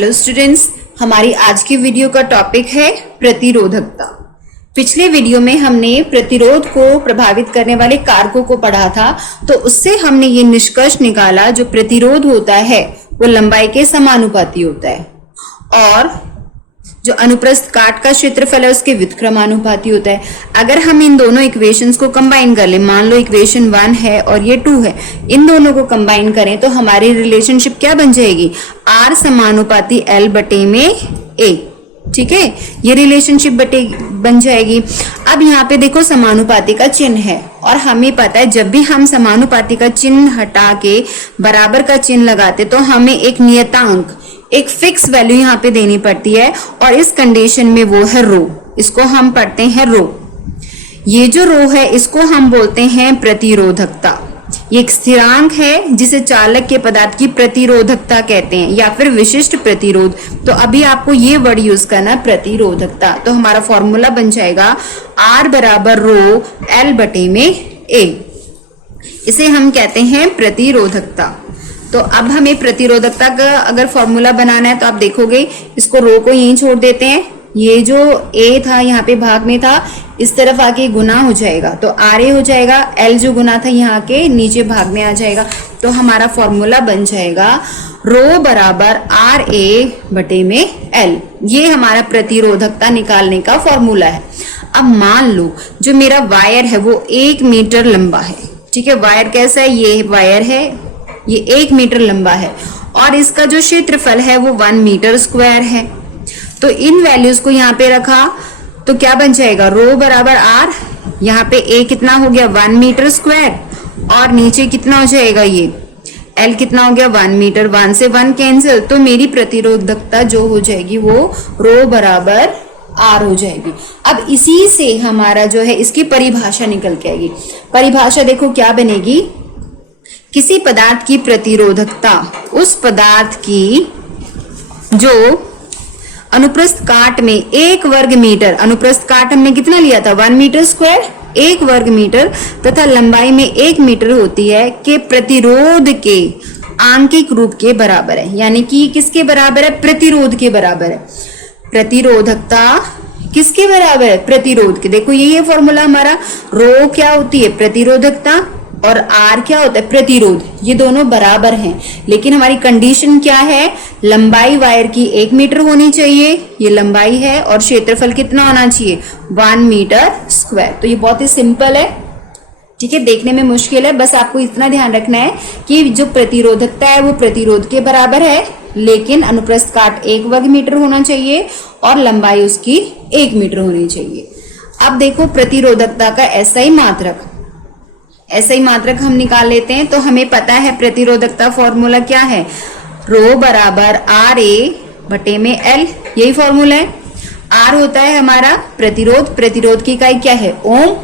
Hello students, हमारी आज की वीडियो का टॉपिक है प्रतिरोधकता। पिछले वीडियो में हमने प्रतिरोध को प्रभावित करने वाले कारकों को पढ़ा था, तो उससे हमने ये निष्कर्ष निकाला जो प्रतिरोध होता है वो लंबाई के समानुपाती होता है और जो अनुप्रस्थ काट का क्षेत्रफल है उसके व्युत्क्रमानुपाती होता है। अगर हम इन दोनों इक्वेशंस को कंबाइन कर लें, मान लो इक्वेशन 1 है और ये 2 है, इन दोनों को कंबाइन करें तो हमारी रिलेशनशिप क्या बन जाएगी, R समानुपाती L बटे में A। ठीक है, ये रिलेशनशिप बन जाएगी। अब यहाँ पे देखो समानुपाती का चिन्ह है और हमें पता है जब भी हम समानुपाती का चिन्ह हटा के बराबर का चिन्ह लगाते तो हमें एक नियतांक, एक फिक्स वैल्यू यहाँ पे देनी पड़ती है और इस कंडीशन में वो है रो। इसको हम पढ़ते हैं रो। ये जो रो है इसको हम बोलते हैं प्रतिरोधकता। ये एक स्थिरांक है जिसे चालक के पदार्थ की प्रतिरोधकता कहते हैं या फिर विशिष्ट प्रतिरोध। तो अभी आपको ये वर्ड यूज करना है, प्रतिरोधकता। तो हमारा फॉर्मूला बन जाएगा R बराबर रो L बटे में A। इसे हम कहते हैं प्रतिरोधकता। तो अब हमें प्रतिरोधकता का अगर फॉर्मूला बनाना है तो आप देखोगे इसको रो को यहीं छोड़ देते हैं, ये जो A था यहाँ पे भाग में था इस तरफ आके गुना हो जाएगा तो RA हो जाएगा, L जो गुना था यहाँ के नीचे भाग में आ जाएगा। तो हमारा फॉर्मूला बन जाएगा रो बराबर RA बटे में L। ये हमारा प्रतिरोधकता निकालने का फॉर्मूला है। अब मान लो जो मेरा वायर है वो 1 मीटर लंबा है। ठीक है, वायर कैसा है, ये वायर है, ये 1 मीटर लंबा है और इसका जो क्षेत्रफल है वो 1 मीटर स्क्वायर है। तो इन वैल्यूज को यहाँ पे रखा तो क्या बन जाएगा, रो बराबर R, यहाँ पे A कितना हो गया 1 मीटर स्क्वायर और नीचे कितना हो जाएगा, ये L कितना हो गया 1 मीटर, 1 से 1 कैंसिल। तो मेरी प्रतिरोधकता जो हो जाएगी वो रो बराबर R हो जाएगी। अब इसी से हमारा जो है इसकी परिभाषा निकल के आएगी। परिभाषा देखो क्या बनेगी, किसी पदार्थ की प्रतिरोधकता उस पदार्थ की जो अनुप्रस्थ काट में 1 वर्ग मीटर, अनुप्रस्थ काट हमने कितना लिया था 1 मीटर स्क्वायर, 1 वर्ग मीटर तथा लंबाई में 1 मीटर होती है के प्रतिरोध के आंकिक रूप के बराबर है। यानी कि किसके बराबर है, प्रतिरोध के बराबर है। प्रतिरोधकता किसके बराबर है, प्रतिरोध के। देखो यही है फॉर्मूला हमारा, रो क्या होती है प्रतिरोधकता और R क्या होता है प्रतिरोध। ये दोनों बराबर हैं लेकिन हमारी कंडीशन क्या है, लंबाई वायर की 1 मीटर होनी चाहिए, ये लंबाई है, और क्षेत्रफल कितना होना चाहिए 1 मीटर स्क्वायर। तो ये बहुत ही सिंपल है। ठीक है, देखने में मुश्किल है, बस आपको इतना ध्यान रखना है कि जो प्रतिरोधकता है वो प्रतिरोध के बराबर है लेकिन अनुप्रस्थ काट 1 वर्ग मीटर होना चाहिए और लंबाई उसकी 1 मीटर होनी चाहिए। अब देखो प्रतिरोधकता का ऐसा ही मात्रक हम निकाल लेते हैं। तो हमें पता है प्रतिरोधकता फॉर्मूला क्या है, रो बराबर RA बटे में L, यही फॉर्मूला है। R होता है हमारा प्रतिरोध, प्रतिरोध की इकाई क्या है ओम,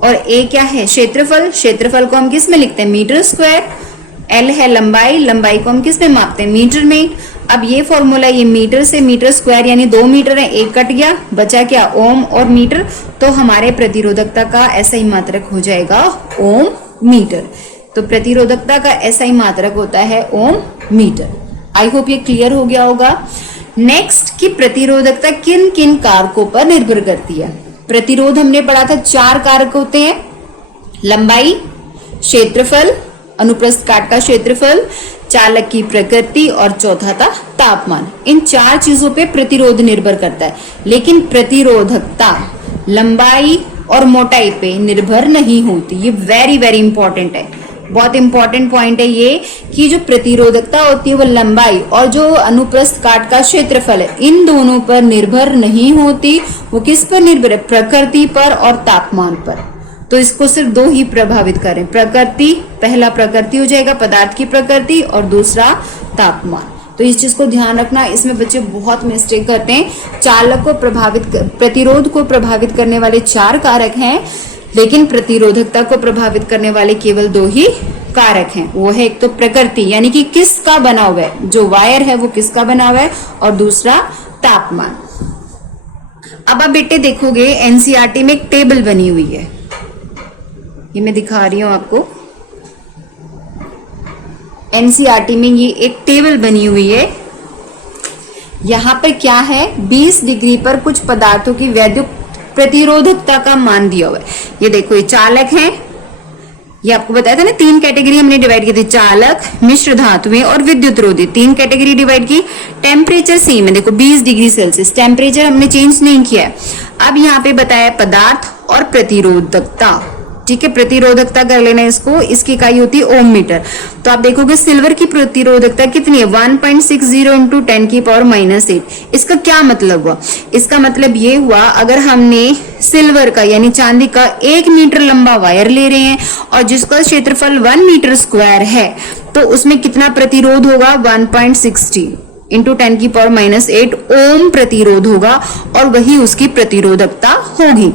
और A क्या है क्षेत्रफल, क्षेत्रफल को हम किस में लिखते हैं मीटर स्क्वायर। L है लंबाई, लंबाई को हम किस में मापते हैं मीटर में। अब ये फॉर्मूला, ये मीटर से मीटर स्क्वायर यानी 2 मीटर है, 1 कट गया, बचा क्या ओम और मीटर। तो हमारे प्रतिरोधकता का ऐसा ही मात्रक हो जाएगा ओम मीटर। तो प्रतिरोधकता का ऐसा ही मात्रक होता है ओम मीटर। आई होप ये क्लियर हो गया होगा। नेक्स्ट की प्रतिरोधकता किन किन कारकों पर निर्भर करती है। प्रतिरोध हमने पढ़ा था 4 कारक होते हैं, लंबाई, क्षेत्रफल, अनुप्रस्थ काट का क्षेत्रफल, चालक की प्रकृति और चौथा था तापमान। इन 4 चीजों पे प्रतिरोध निर्भर करता है लेकिन प्रतिरोधकता लंबाई और मोटाई पे निर्भर नहीं होती। ये वेरी वेरी इंपॉर्टेंट है, बहुत इंपॉर्टेंट पॉइंट है ये कि जो प्रतिरोधकता होती है वो लंबाई और जो अनुप्रस्थ काट का क्षेत्रफल है इन दोनों पर निर्भर नहीं होती। वो किस पर निर्भर है, प्रकृति पर और तापमान पर। तो इसको सिर्फ 2 ही प्रभावित करें, प्रकृति, पहला प्रकृति हो जाएगा पदार्थ की प्रकृति और दूसरा तापमान। तो इस चीज को ध्यान रखना, इसमें बच्चे बहुत मिस्टेक करते हैं। चालक को प्रतिरोध को प्रभावित करने वाले 4 कारक हैं लेकिन प्रतिरोधकता को प्रभावित करने वाले केवल 2 ही कारक हैं। वो है एक तो प्रकृति यानी कि किसका बना हुआ है, जो वायर है वो किसका बना हुआ है, और दूसरा तापमान। अब आप बेटे देखोगे एनसीईआरटी में एक टेबल बनी हुई है, ये मैं दिखा रही हूं आपको। एनसीईआरटी में ये एक टेबल बनी हुई है यहाँ पर क्या है, 20 डिग्री पर कुछ पदार्थों की वैद्युत प्रतिरोधकता का मान दिया हुआ है। ये देखो, ये चालक है, ये आपको बताया था ना, 3 कैटेगरी हमने डिवाइड की थी, चालक, मिश्र धातुएं और विद्युत रोधी, 3 कैटेगरी डिवाइड की। टेम्परेचर सेम है, देखो 20 डिग्री सेल्सियस, टेम्परेचर हमने चेंज नहीं किया है। अब यहाँ पे बताया पदार्थ और प्रतिरोधकता, ठीक है, प्रतिरोधकता कर लेना इसको, इसकी इकाई होती है ओम मीटर। तो आप देखोगे सिल्वर की प्रतिरोधकता कितनी है, 1.60 इंटू 10 की पावर -8। इसका क्या मतलब हुआ, इसका मतलब ये हुआ अगर हमने सिल्वर का यानी चांदी का 1 मीटर लंबा वायर ले रहे हैं और जिसका क्षेत्रफल 1 मीटर स्क्वायर है, तो उसमें कितना प्रतिरोध होगा, 1.60 इंटू 10 की पावर -8 ओम प्रतिरोध होगा और वही उसकी प्रतिरोधकता होगी।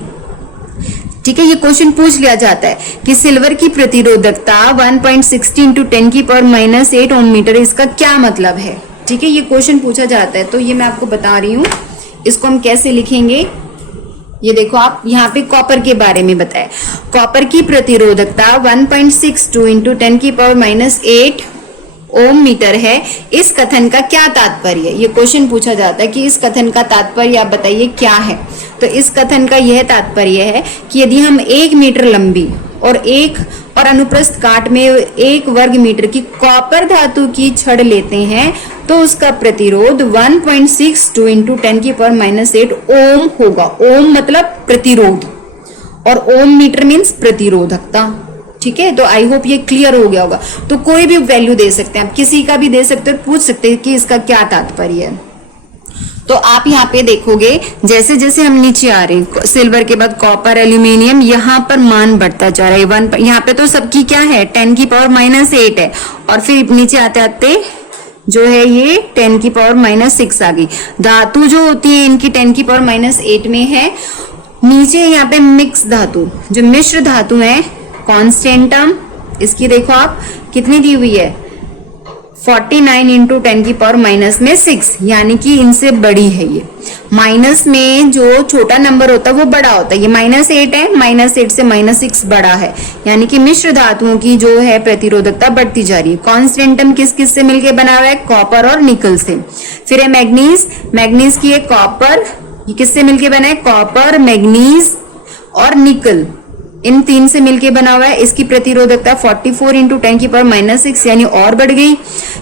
ठीक है, ये क्वेश्चन पूछ लिया जाता है कि सिल्वर की प्रतिरोधकता 1.60 इंटू 10 की पावर -8 ओम मीटर, इसका क्या मतलब है। ठीक है, ये क्वेश्चन पूछा जाता है, तो ये मैं आपको बता रही हूँ, इसको हम कैसे लिखेंगे। ये देखो, आप यहाँ पे कॉपर के बारे में बताया, कॉपर की प्रतिरोधकता 1.62 इंटू 10 की पावर -8 ओम मीटर है। इस कथन का क्या तात्पर्य है, ये क्वेश्चन पूछा जाता है कि इस कथन का तात्पर्य आप बताइए क्या है। तो इस कथन का यह तात्पर्य है कि यदि हम 1 मीटर लंबी और अनुप्रस्थ काट में 1 वर्ग मीटर की कॉपर धातु की छड़ लेते हैं तो उसका प्रतिरोध 1.62 इंटू 10 की पावर -8 ओम होगा। ओम मतलब प्रतिरोध और ओम मीटर मीन्स प्रतिरोधकता। ठीक है, तो आई होप ये क्लियर हो गया होगा। तो कोई भी वैल्यू दे सकते हैं आप, किसी का भी दे सकते हो, पूछ सकते हैं कि इसका क्या तात्पर्य है। तो आप यहाँ पे देखोगे जैसे जैसे हम नीचे आ रहे हैं, सिल्वर के बाद कॉपर, एल्यूमिनियम, यहाँ पर मान बढ़ता जा रहा है। 1 यहाँ पे तो सबकी क्या है, 10 की पावर -8 है, और फिर नीचे आते आते जो है ये 10 की पावर -6 आ गई। धातु जो होती है इनकी 10 की पावर -8 में है। नीचे यहाँ पे मिक्स धातु, जो मिश्र धातु है, कॉन्स्टेंटम, इसकी देखो आप कितनी दी हुई है, 49 इंटू 10 की पावर -6, यानी कि इनसे बड़ी है ये। माइनस में जो छोटा नंबर होता है वो बड़ा होता है, ये -8 है, -8 से -6 बड़ा है, यानी कि मिश्र धातुओं की जो है प्रतिरोधकता बढ़ती जा रही है। कॉन्स्टेंटम किस किस से मिलके बना हुआ है, कॉपर और निकल से। फिर है मैग्नीज, मैग्नीज की है कॉपर, ये किससे मिलके बना है, कॉपर, मैग्नीज और निकल, इन 3 से मिलके बना हुआ है। इसकी प्रतिरोधकता 44 इंटू 10 की पावर -6 यानी और बढ़ गई।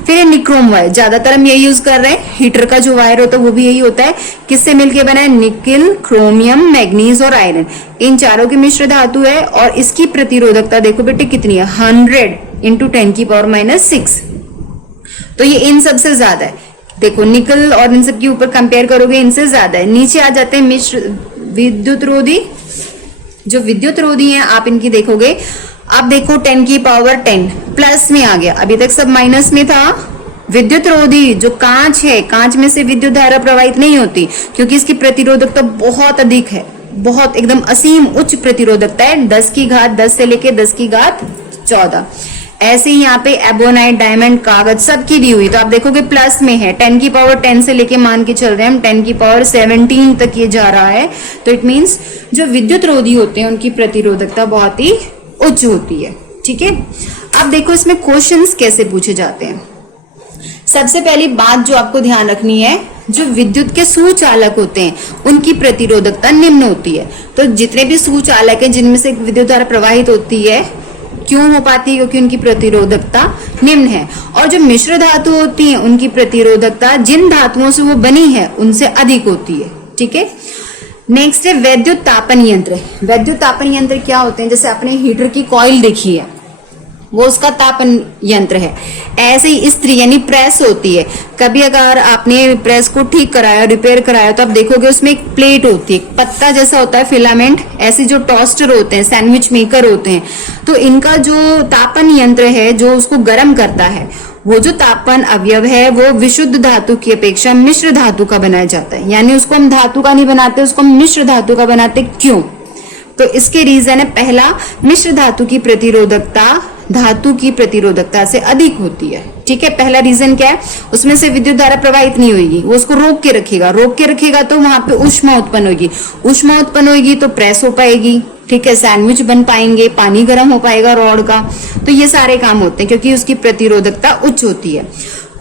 फिर निक्रोम वायर, ज्यादातर हम यही यूज कर रहे हैं, हीटर का जो वायर होता है वो भी यही होता है। किससे मिलके बना है, निकल, क्रोमियम, मैग्नीज और आयरन, इन चारों की मिश्र धातु है। और इसकी प्रतिरोधकता देखो बेटे कितनी है, 100 इंटू 10 की पावर -6। तो ये इन सबसे ज्यादा है, देखो निकल और इन सब के ऊपर कंपेयर करोगे इनसे ज्यादा है। नीचे आ जाते हैं मिश्र विद्युत रोधी, जो विद्युत रोधी हैं आप इनकी देखोगे, अब देखो 10 की पावर 10 प्लस में आ गया, अभी तक सब माइनस में था। विद्युत रोधी जो कांच है, कांच में से विद्युत धारा प्रवाहित नहीं होती क्योंकि इसकी प्रतिरोधकता बहुत अधिक है, बहुत एकदम असीम उच्च प्रतिरोधकता है, 10 की घात 10 से लेके 10 की घात 14। ऐसे ही यहाँ पे एबोनाइट, डायमंड, कागज सबकी दी हुई, तो आप देखोगे प्लस में है। 10 की पावर 10 से लेके मान के चल रहे हैं हम 10 की पावर 17 तक ये जा रहा है। तो इट मींस जो विद्युत रोधी होते हैं उनकी प्रतिरोधकता बहुत ही उच्च होती है। ठीक है, अब देखो इसमें क्वेश्चंस कैसे पूछे जाते हैं। सबसे पहली बात जो आपको ध्यान रखनी है, जो विद्युत के सुचालक होते हैं उनकी प्रतिरोधकता निम्न होती है। तो जितने भी सुचालक हैं जिनमें से विद्युत धारा प्रवाहित होती है, क्यों हो पाती है, क्योंकि उनकी प्रतिरोधकता निम्न है। और जो मिश्र धातु होती हैं उनकी प्रतिरोधकता जिन धातुओं से वो बनी है उनसे अधिक होती है। ठीक है, नेक्स्ट है वैद्युत तापन यंत्र। वैद्युत तापन यंत्र क्या होते हैं, जैसे आपने हीटर की कॉइल देखी है, वो उसका तापन यंत्र है। ऐसे ही इस्त्री यानी प्रेस होती है, कभी अगर आपने प्रेस को ठीक कराया, रिपेयर कराया, तो आप देखोगे उसमें एक प्लेट होती है, पत्ता जैसा होता है फिलामेंट। ऐसे जो टोस्टर होते हैं, सैंडविच मेकर होते हैं, तो इनका जो तापन यंत्र है जो उसको गर्म करता है, वो जो तापन अवयव है वो विशुद्ध धातु की अपेक्षा मिश्र धातु का बनाया जाता है। यानी उसको हम धातु का नहीं बनाते, उसको हम मिश्र धातु का बनाते। क्यों, तो इसके रीजन है, पहला, मिश्र धातु की प्रतिरोधकता धातु की प्रतिरोधकता से अधिक होती है। ठीक है, पहला रीजन क्या है, उसमें से विद्युत धारा प्रवाहित नहीं होगी, वो उसको रोक के रखेगा, तो वहां पे ऊष्मा उत्पन्न होगी, ऊष्मा उत्पन्न होगी तो प्रेस हो पाएगी। ठीक है, सैंडविच बन पाएंगे, पानी गर्म हो पाएगा रॉड का, तो ये सारे काम होते हैं क्योंकि उसकी प्रतिरोधकता उच्च होती है।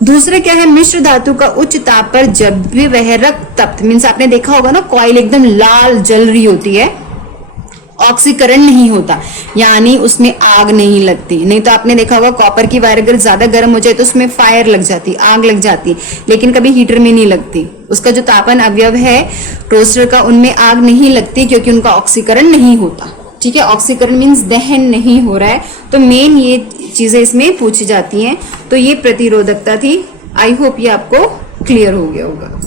दूसरा क्या है, मिश्र धातु का उच्च ताप पर जब भी वह रक्त तप्त, मीन्स आपने देखा होगा ना कॉइल एकदम लाल जल रही होती है, ऑक्सीकरण नहीं होता, यानी उसमें आग नहीं लगती। नहीं तो आपने देखा होगा कॉपर की वायर अगर ज्यादा गर्म हो जाए तो उसमें फायर लग जाती, आग लग जाती, लेकिन कभी हीटर में नहीं लगती। उसका जो तापन अवयव है टोस्टर का, उनमें आग नहीं लगती क्योंकि उनका ऑक्सीकरण नहीं होता। ठीक है, ऑक्सीकरण मीन्स दहन नहीं हो रहा है। तो मेन ये चीजें इसमें पूछी जाती हैं। तो ये प्रतिरोधकता थी। आई होप ये आपको क्लियर हो गया होगा।